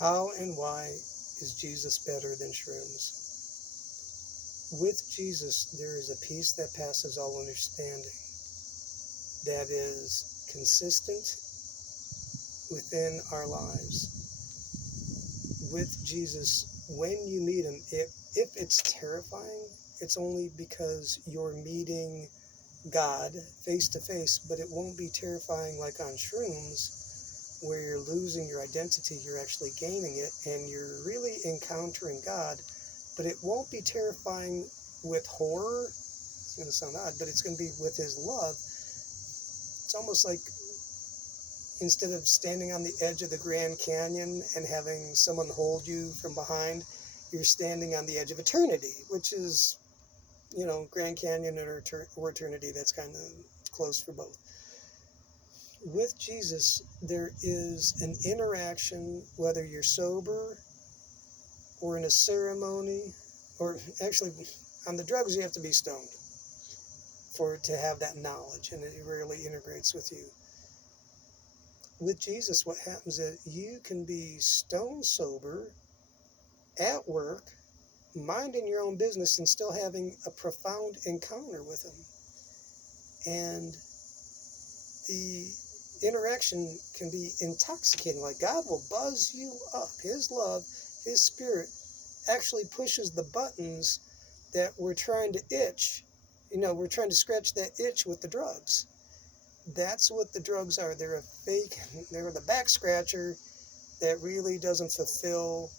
How and why is Jesus better than shrooms? With Jesus, there is a peace that passes all understanding, that is consistent within our lives. With Jesus, when you meet him, if it's terrifying, it's only because you're meeting God face to face, but it won't be terrifying like on shrooms where you're losing your identity, you're actually gaining it, and you're really encountering God. But it won't be terrifying with horror. It's going to sound odd, but it's going to be with his love. It's almost like instead of standing on the edge of the Grand Canyon and having someone hold you from behind, you're standing on the edge of eternity, which is, Grand Canyon or eternity. That's kind of close for both. With Jesus, there is an interaction, whether you're sober or in a ceremony, or actually on the drugs, you have to be stoned for it to have that knowledge, and it rarely integrates with you. With Jesus, what happens is you can be stone sober at work, minding your own business, and still having a profound encounter with him. And the interaction can be intoxicating. Like God will buzz you up. His love, his spirit actually pushes the buttons that we're trying to itch. We're trying to scratch that itch with the drugs. That's what the drugs are. They're a fake, they're the back scratcher that really doesn't fulfill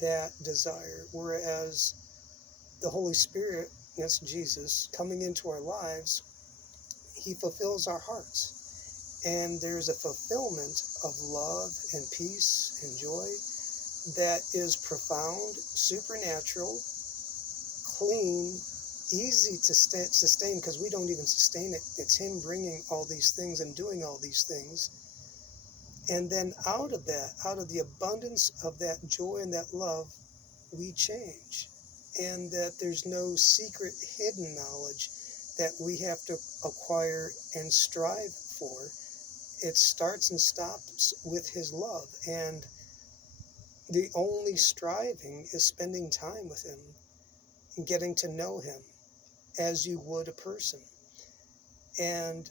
that desire. Whereas the Holy Spirit, that's Jesus, coming into our lives, he fulfills our hearts. And there's a fulfillment of love and peace and joy that is profound, supernatural, clean, easy to sustain, because we don't even sustain it. It's him bringing all these things and doing all these things. And then out of the abundance of that joy and that love, we change. And that there's no secret hidden knowledge that we have to acquire and strive for. It starts and stops with his love. And the only striving is spending time with him and getting to know him as you would a person. And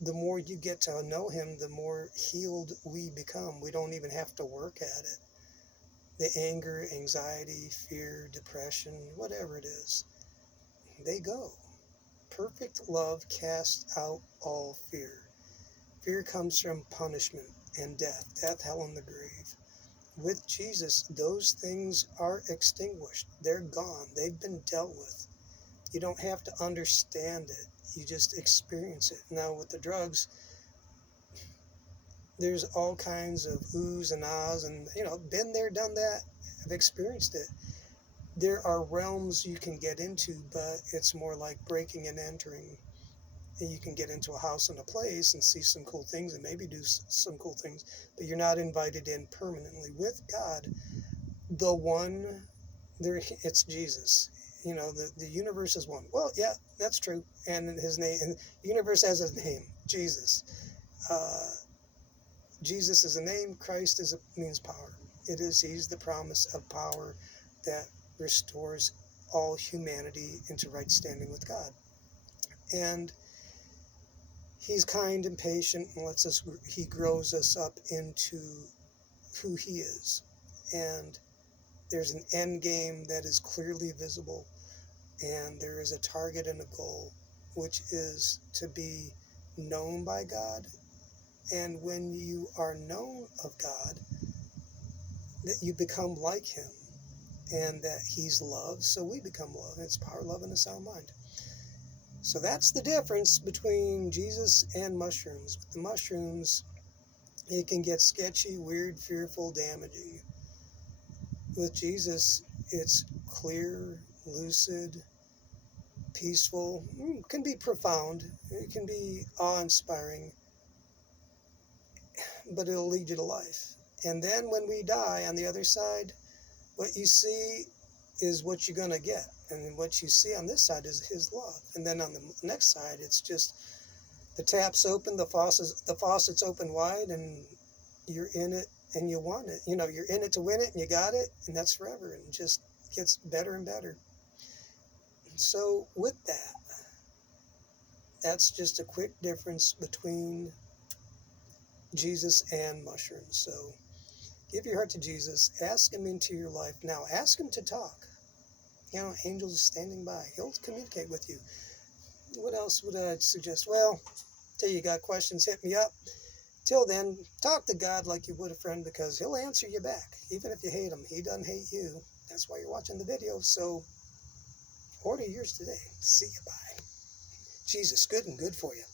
the more you get to know him, the more healed we become. We don't even have to work at it. The anger, anxiety, fear, depression, whatever it is, they go. Perfect love casts out all fear. Fear comes from punishment and death, hell, and the grave. With Jesus, those things are extinguished. They're gone. They've been dealt with. You don't have to understand it. You just experience it. Now, with the drugs, there's all kinds of oohs and ahs, and, been there, done that. I've experienced it. There are realms you can get into, but it's more like breaking and entering. And you can get into a house and a place and see some cool things and maybe do some cool things, but you're not invited in permanently. With God, the one, it's Jesus. The universe is one. Well, yeah, that's true. And his name, and the universe has a name, Jesus. Jesus is a name. Christ means power. He's the promise of power that restores all humanity into right standing with God. And he's kind and patient and he grows us up into who he is. And there's an end game that is clearly visible, and there is a target and a goal, which is to be known by God. And when you are known of God, that you become like him, and that he's love, so we become love. It's power, love, and a sound mind. So that's the difference between Jesus and mushrooms. With the mushrooms, it can get sketchy, weird, fearful, damaging. With Jesus, it's clear, lucid, peaceful. It can be profound. It can be awe-inspiring, but it'll lead you to life. And then when we die on the other side, what you see is what you're going to get. And what you see on this side is his love. And then on the next side, it's just the tap's open, the faucet's open wide, and you're in it, and you want it. You know, you're in it to win it, and you got it, and that's forever, and it just gets better and better. So with that, that's just a quick difference between Jesus and mushrooms. So give your heart to Jesus, ask him into your life. Now ask him to talk. You know, angels standing by. He'll communicate with you. What else would I suggest? Well, till you got questions, hit me up. Till then, talk to God like you would a friend, because he'll answer you back. Even if you hate him, he doesn't hate you. That's why you're watching the video. So order yours today. See you. Bye. Jesus, good and good for you.